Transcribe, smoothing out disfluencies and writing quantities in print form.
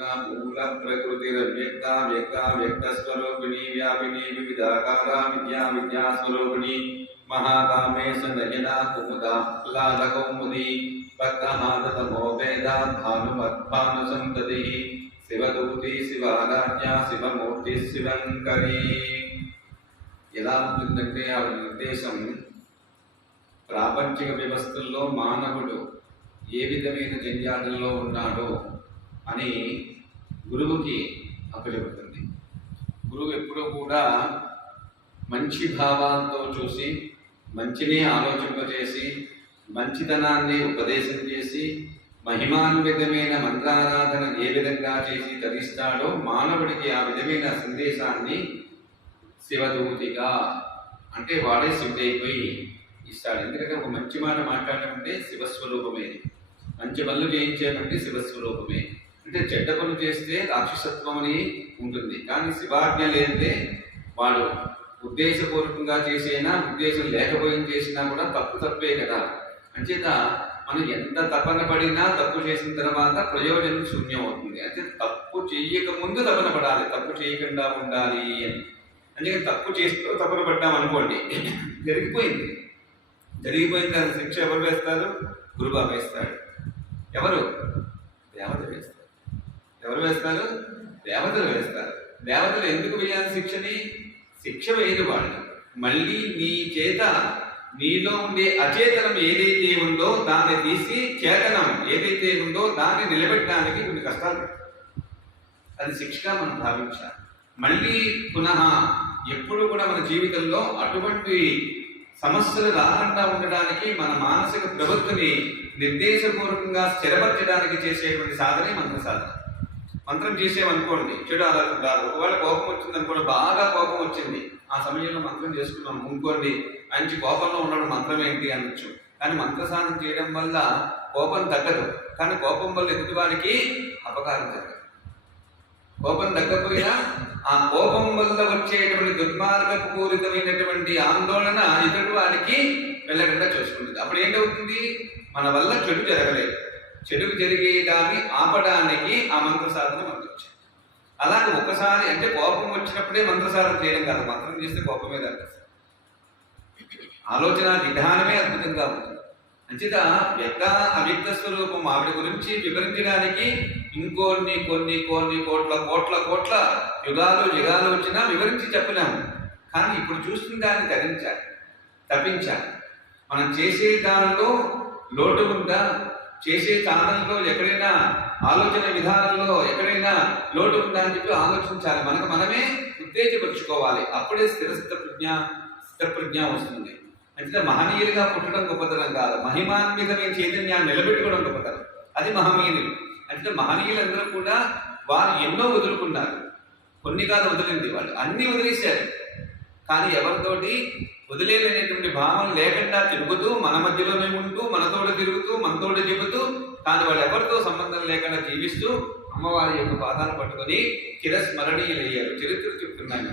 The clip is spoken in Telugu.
मूल प्रकृतिरव्यक्ता व्यक्ता व्यक्तस्वरूपिणी व्यापिनी विविधाकारा विद्या विद्यास्वरूपिणी महाकामेश नयना कुमुदा लालकौमुदी भक्तहातमोपेदा भानुमद्भानुसन्ततिः शिवदूती शिवाराध्या शिवमूर्ति शिवंकरी ఎలా ఉంటుందంటే ఆవిడ నిర్దేశం ప్రాపంచిక వ్యవస్థల్లో మానవుడు ఏ విధమైన జంజాటంలో ఉన్నాడో అని గురువుకి అప్పచెబుతుంది. గురువు ఎప్పుడూ కూడా మంచి భావాలతో చూసి మంచిని ఆలోచింపజేసి మంచితనాన్ని ఉపదేశం చేసి మహిమాన్వితమైన మంత్రారాధన ఏ విధంగా చేసి తరిస్తాడో మానవుడికి ఆ విధమైన సందేశాన్ని శివదూతిగా అంటే వాడే శివుడైపోయి ఇస్తాడు. ఎందుకంటే ఒక మంచి మాట మాట్లాడమంటే శివస్వరూపమే, మంచి పనులు చేయించేమంటే శివస్వరూపమే. అంటే చెడ్డ పనులు చేస్తే రాక్షసత్వం అని ఉంటుంది, కానీ శివాజ్ఞ లేదే వాడు ఉద్దేశపూర్వకంగా చేసేనా ఉద్దేశం లేకపోయిన చేసినా కూడా తప్పే కదా. అంచేత మనం ఎంత తపన పడినా తప్పు చేసిన తర్వాత ప్రయోజనం శూన్యం అవుతుంది. అంటే తప్పు చేయక ముందు తపన పడాలి, తప్పు చేయకుండా ఉండాలి అని. అందుకని తప్పు చేస్తూ తపన పడ్డాం అనుకోండి, జరిగిపోయింది. దాని శిక్ష ఎవరు వేస్తారు? గురుబాబు వేస్తాడు. ఎవరు? దేవతలు వేస్తారు. ఎవరు వేస్తారు? దేవతలు వేస్తారు. దేవతలు ఎందుకు వేయాలి శిక్షని? శిక్ష వేయదు వాళ్ళు. మళ్ళీ నీ చేత నీలో ఉండే అచేతనం ఏదైతే ఉందో దాన్ని తీసి చేతనం ఏదైతే ఉందో దాన్ని నిలబెట్టడానికి కొన్ని కష్టాలు పెడతారు. అది శిక్షగా మనం భావించాలి. మళ్ళీ పునః ఎప్పుడు కూడా మన జీవితంలో అటువంటి సమస్యలు రాకుండా ఉండడానికి మన మానసిక ప్రవృత్తిని నిర్దేశపూర్వకంగా స్థిరపరచడానికి చేసేటువంటి సాధనే మంత్ర సాధన. మంత్రం చేసేమనుకోండి చెడు ఆలోచన రాదు. ఒకవేళ కోపం వచ్చింది అనుకోండి, బాగా కోపం వచ్చింది, ఆ సమయంలో మంత్రం చేసుకున్నాం అనుకోండి, మంచి కోపంలో ఉండడం మంత్రం ఏంటి అనొచ్చు. కానీ మంత్ర సాధన చేయడం వల్ల కోపం తగ్గదు, కానీ కోపం వల్ల ఎదుటి వారికి అపకారం జరగదు. కోపం తగ్గపోయినా ఆ కోపం వల్ల వచ్చేటువంటి దుర్మార్గపూరితమైనటువంటి ఆందోళన ఎదుటి వారికి వెళ్ళకుండా చూసుకుంటుంది. అప్పుడు ఏంటవుతుంది? మన వల్ల చెడు జరగలేదు, చెడు జరిగేదాన్ని ఆపడానికి ఆ మంత్ర సాధన మనకు వచ్చింది. అలాగే ఒకసారి అంటే కోపం వచ్చినప్పుడే మంత్ర సాధన చేయడం కాదు, మంత్రం చేస్తే కోపమే రాదు. ఆలోచన విధానమే అద్భుతంగా ఉంటుంది. అంచేత వ్యక్త అవ్యక్త స్వరూపం ఆవిడ గురించి వివరించడానికి ఇంకొన్ని కొన్ని కోట్ల కోట్ల కోట్ల యుగాలు వచ్చినా వివరించి చెప్పలేము. కానీ ఇప్పుడు చూస్తున్న దాన్ని తప్పించాలి. మనం చేసే దానిలో లోటు ఉందా, చేసే సాధనలో ఎక్కడైనా ఆలోచన విధానంలో ఎక్కడైనా లోటు ఉందా అని చెప్పి ఆలోచించాలి. మనమే ఉత్తేజపరుచుకోవాలి. అప్పుడే స్థిరప్రజ్ఞ వస్తుంది. అంటే మహనీయులుగా పుట్టడం గొప్పతనం కాదు, మహిమాన్వితమైన చైతన్యాన్ని నిలబెట్టుకోవడం గొప్పతనం. అది మహనీయులు. అంటే మహనీయులందరూ కూడా వారు ఎన్నో వదులుకున్నారు, కొన్ని కాదు వదిలింది, వాళ్ళు అన్నీ వదిలేశారు. కానీ ఎవరితోటి వదిలేదనేటువంటి భావం లేకుండా తిరుగుతూ మన మధ్యలోనే ఉంటూ మనతోట తిరుగుతూ మనతోట చెబుతూ, కానీ వాళ్ళు ఎవరితో సంబంధం లేకుండా జీవిస్తూ అమ్మవారి యొక్క పాదాలు పట్టుకొని చిరస్మరణీయులయ్యారు. చరిత్ర చెప్తున్నాను.